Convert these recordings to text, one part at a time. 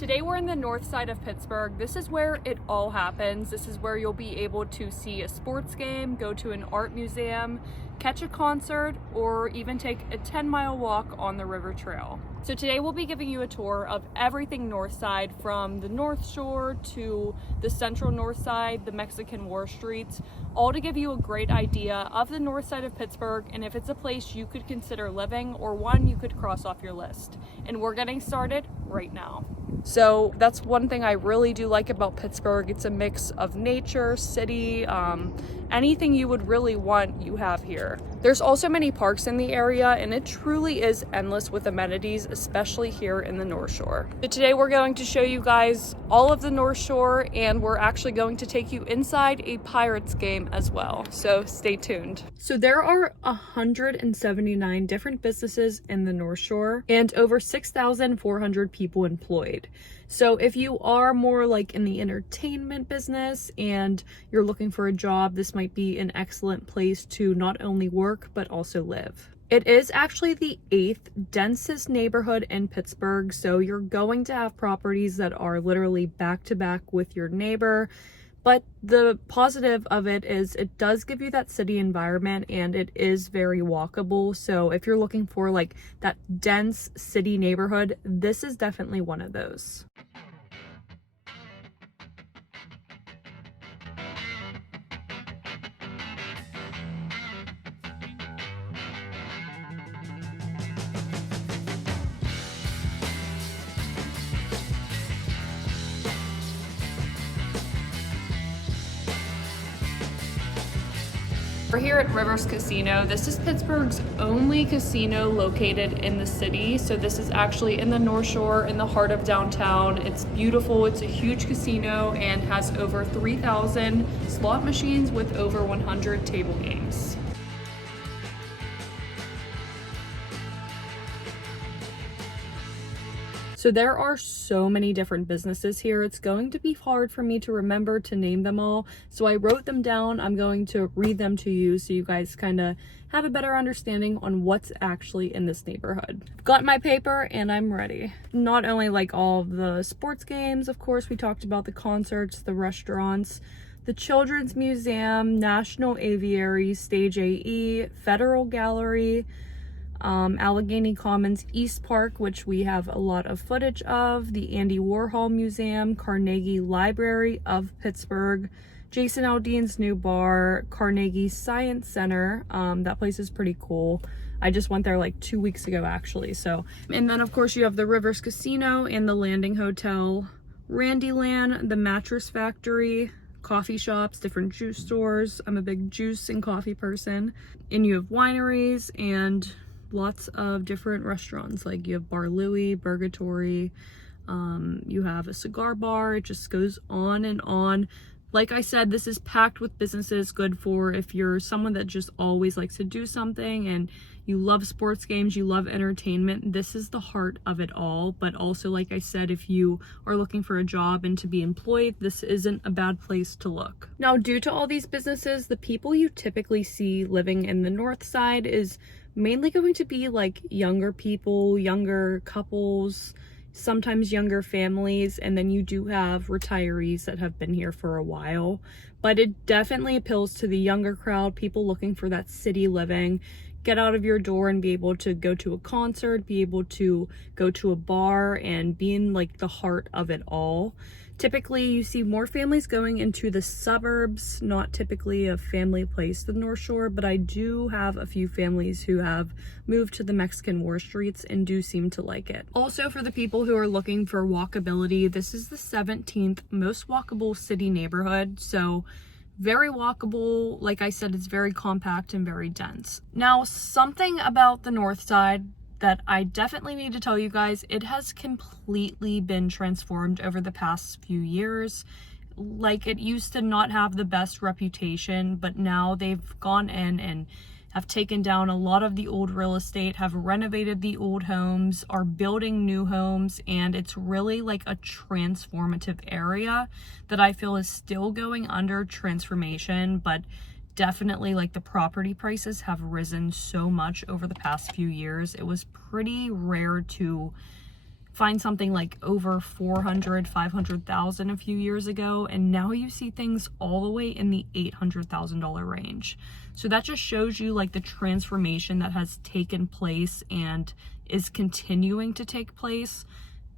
Today we're in the north side of Pittsburgh. This is where it all happens. This is where you'll be able to see a sports game, go to an art museum, catch a concert, or even take a 10-mile walk on the river trail. So today we'll be giving you a tour of everything north side, from the North Shore to the Central Northside, the Mexican War Streets, all to give you a great idea of the north side of Pittsburgh and if it's a place you could consider living or one you could cross off your list. And we're getting started right now. So that's one thing I really do like about Pittsburgh. It's a mix of nature, city, anything you would really want you have here. There's also many parks in the area and it truly is endless with amenities, especially here in the North Shore. So today we're going to show you guys all of the North Shore and we're actually going to take you inside a Pirates game as well. So stay tuned. So there are 179 different businesses in the North Shore and over 6,400 people employed. So if you are more like in the entertainment business and you're looking for a job, this might be an excellent place to not only work, but also live. It is actually the 8th densest neighborhood in Pittsburgh. So you're going to have properties that are literally back to back with your neighbor. But the positive of it is it does give you that city environment and it is very walkable. So if you're looking for like that dense city neighborhood, this is definitely one of those. We're here at Rivers Casino. This is Pittsburgh's only casino located in the city. So this is actually in the North Shore, in the heart of downtown. It's beautiful. It's a huge casino and has over 3,000 slot machines with over 100 table games. So there are so many different businesses here. It's going to be hard for me to remember to name them all. So I wrote them down. I'm going to read them to you so you guys kind of have a better understanding on what's actually in this neighborhood. I've got my paper and I'm ready. Not only like all of the sports games, of course, we talked about the concerts, the restaurants, the Children's Museum, National Aviary, Stage AE, Federal Gallery, Allegheny Commons East Park, which we have a lot of footage of, the Andy Warhol Museum, Carnegie Library of Pittsburgh, Jason Aldean's new bar, Carnegie Science Center. That place is pretty cool. I just went there like 2 weeks ago actually. So, and then of course you have the Rivers Casino and the Landing Hotel, Randyland, the Mattress Factory, coffee shops, different juice stores. I'm a big juice and coffee person. And you have wineries and lots of different restaurants, like you have Bar Louie, Burgatory, you have a cigar bar. It just goes on and on. Like I said, this is packed with businesses, good for if you're someone that just always likes to do something and you love sports games, you love entertainment. This is the heart of it all. But also, like I said, if you are looking for a job and to be employed, this isn't a bad place to look. Now, due to all these businesses, the people you typically see living in the north side is mainly going to be like younger people, younger couples, sometimes younger families, and then you do have retirees that have been here for a while. But it definitely appeals to the younger crowd, people looking for that city living, get out of your door and be able to go to a concert, be able to go to a bar and be in like the heart of it all. Typically, you see more families going into the suburbs, not typically a family place, the North Shore, but I do have a few families who have moved to the Mexican War Streets and do seem to like it. Also, for the people who are looking for walkability, this is the 17th most walkable city neighborhood, so very walkable. Like I said, it's very compact and very dense. Now, something about the north side that I definitely need to tell you guys, it has completely been transformed over the past few years. Like, it used to not have the best reputation, but now they've gone in and have taken down a lot of the old real estate, have renovated the old homes, are building new homes, and it's really like a transformative area that I feel is still going under transformation, but definitely like the property prices have risen so much over the past few years. It was pretty rare to find something like over 400, 500,000 a few years ago, and now you see things all the way in the $800,000 range. So that just shows you like the transformation that has taken place and is continuing to take place.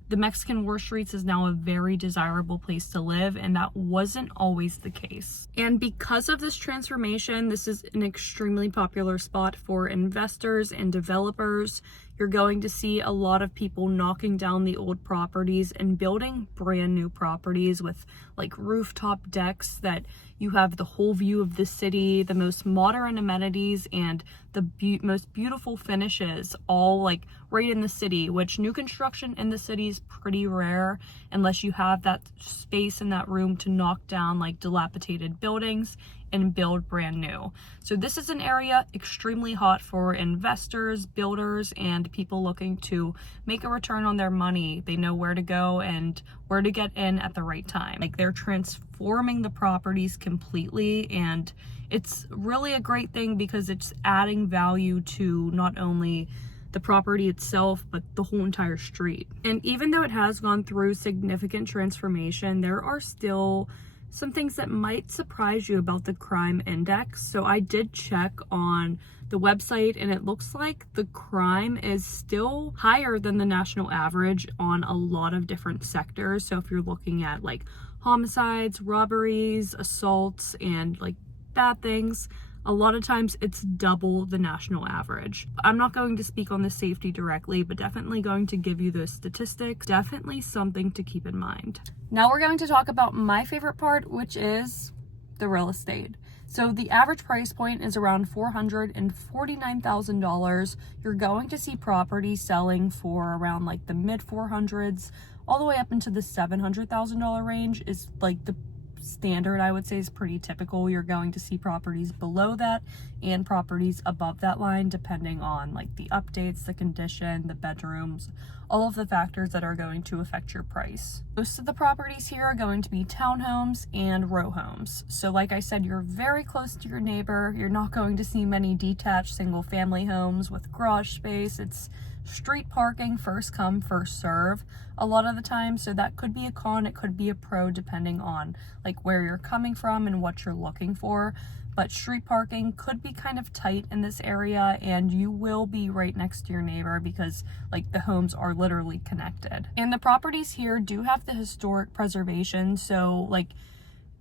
The Mexican War Streets is now a very desirable place to live, and that wasn't always the case. And because of this transformation, this is an extremely popular spot for investors and developers. You're going to see a lot of people knocking down the old properties and building brand new properties with like rooftop decks that you have the whole view of the city, the most modern amenities, and the most beautiful finishes, all like right in the city, which new construction in the city is pretty rare unless you have that space in that room to knock down like dilapidated buildings and build brand new. So this is an area extremely hot for investors, builders, and people looking to make a return on their money. They know where to go and where to get in at the right time. Like, they're transforming the properties completely, and it's really a great thing because it's adding value to not only the property itself, but the whole entire street. And even though it has gone through significant transformation, there are still some things that might surprise you about the crime index. So I did check on the website, and it looks like the crime is still higher than the national average on a lot of different sectors. So if you're looking at like homicides, robberies, assaults, and like bad things, a lot of times it's double the national average. I'm not going to speak on the safety directly, but definitely going to give you the statistics. Definitely something to keep in mind. Now we're going to talk about my favorite part, which is the real estate. So the average price point is around $449,000. You're going to see property selling for around like the mid 400s, all the way up into the $700,000 range is like the standard. I would say is pretty typical. You're going to see properties below that and properties above that line, depending on like the updates, the condition, the bedrooms, all of the factors that are going to affect your price. Most of the properties here are going to be townhomes and row homes. So like I said, you're very close to your neighbor. You're not going to see many detached single family homes with garage space. It's street parking, first come, first serve a lot of the time. So that could be a con, it could be a pro, depending on like where you're coming from and what you're looking for. But street parking could be kind of tight in this area, and you will be right next to your neighbor because like the homes are literally connected. And the properties here do have the historic preservation, so like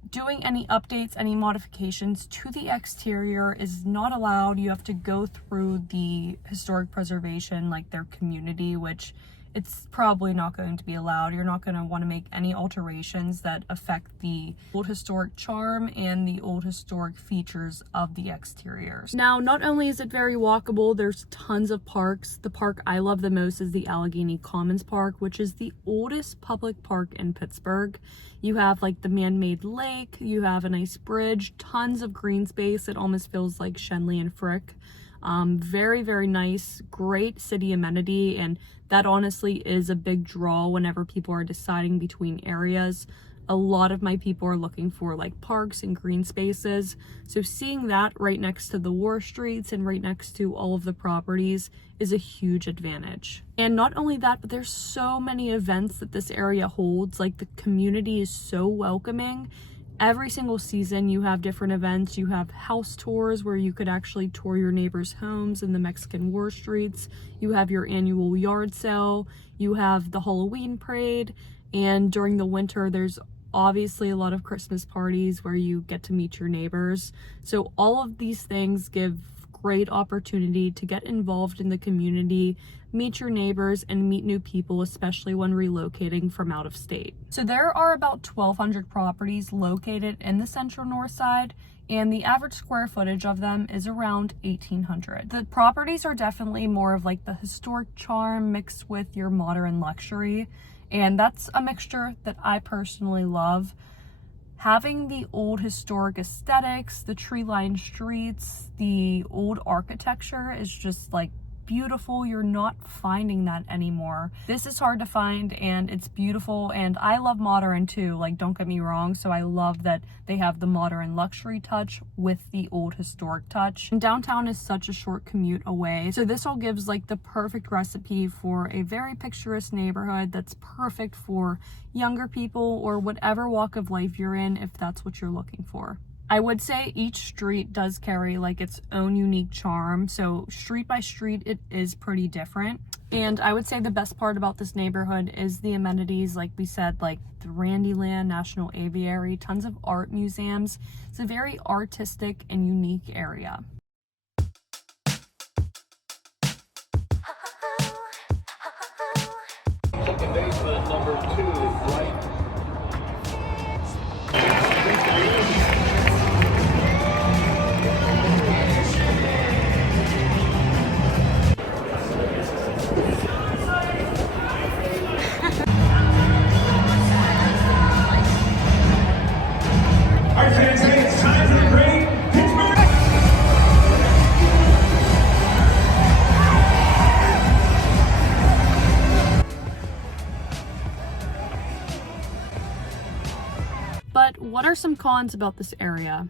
doing any updates, any modifications to the exterior is not allowed. You have to go through the historic preservation, like their community, which it's probably not going to be allowed. You're not going to want to make any alterations that affect the old historic charm and the old historic features of the exteriors. Now, not only is it very walkable, there's tons of parks. The park I love the most is the Allegheny Commons Park, which is the oldest public park in Pittsburgh. You have like the man-made lake, you have a nice bridge, tons of green space. It almost feels like Shenley and Frick. Very, very nice, great city amenity, and that honestly is a big draw whenever people are deciding between areas. A lot of my people are looking for like parks and green spaces, so seeing that right next to the War Streets and right next to all of the properties is a huge advantage. And not only that, but there's so many events that this area holds. Like, the community is so welcoming. Every single season you have different events. You have house tours where you could actually tour your neighbors' homes in the Mexican War Streets. You have your annual yard sale. You have the Halloween parade. And during the winter, there's obviously a lot of Christmas parties where you get to meet your neighbors. So all of these things give great opportunity to get involved in the community, meet your neighbors, and meet new people, especially when relocating from out of state. So there are about 1,200 properties located in the Central Northside, and the average square footage of them is around 1,800. The properties are definitely more of like the historic charm mixed with your modern luxury, and that's a mixture that I personally love. Having the old historic aesthetics, the tree-lined streets, the old architecture is just like beautiful. You're not finding that anymore. This is hard to find, and it's beautiful, and I love modern too, like, don't get me wrong. So I love that they have the modern luxury touch with the old historic touch. And downtown is such a short commute away, so this all gives like the perfect recipe for a very picturesque neighborhood that's perfect for younger people or whatever walk of life you're in, if that's what you're looking for. I would say each street does carry like its own unique charm, so street by street it is pretty different. And I would say the best part about this neighborhood is the amenities, like we said, like the Randyland National Aviary, tons of art museums. It's a very artistic and unique area. Second baseman number 2, right. All right, fans, it's time for the great Pittsburgh. But what are some cons about this area?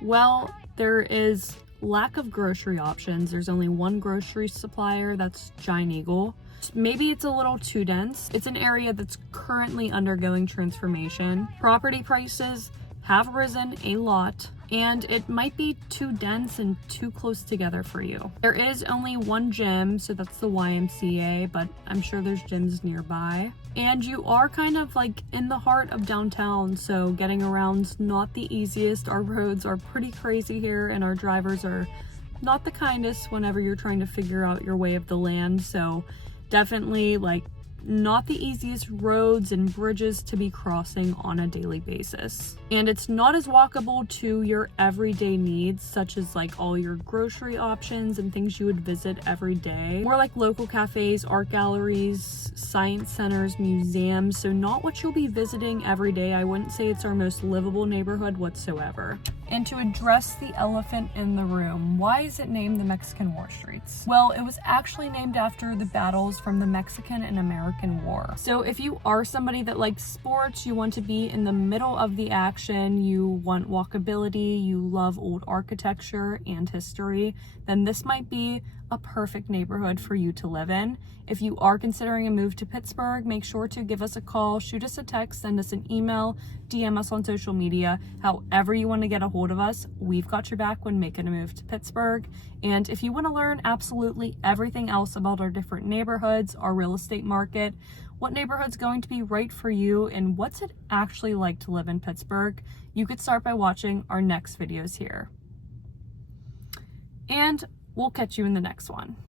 Well, there is lack of grocery options. There's only one grocery supplier, that's Giant Eagle. Maybe it's a little too dense. It's an area that's currently undergoing transformation. Property prices have risen a lot, and it might be too dense and too close together for you. There is only one gym, so that's the YMCA, but I'm sure there's gyms nearby. And you are kind of like in the heart of downtown, so getting around's not the easiest. Our roads are pretty crazy here, and our drivers are not the kindest whenever you're trying to figure out your way of the land, so definitely like not the easiest roads and bridges to be crossing on a daily basis. And it's not as walkable to your everyday needs, such as like all your grocery options and things you would visit every day. More like local cafes, art galleries, science centers, museums, so not what you'll be visiting every day. I wouldn't say it's our most livable neighborhood whatsoever. And to address the elephant in the room, why is it named the Mexican War Streets? Well, it was actually named after the battles from the Mexican and American War. So if you are somebody that likes sports, you want to be in the middle of the action, you want walkability, you love old architecture and history, then this might be a perfect neighborhood for you to live in. If you are considering a move to Pittsburgh, make sure to give us a call, shoot us a text, send us an email, DM us on social media, however you want to get a hold of us. We've got your back when making a move to Pittsburgh. And if you want to learn absolutely everything else about our different neighborhoods, our real estate market, what neighborhood's going to be right for you, and what's it actually like to live in Pittsburgh, you could start by watching our next videos here. And we'll catch you in the next one.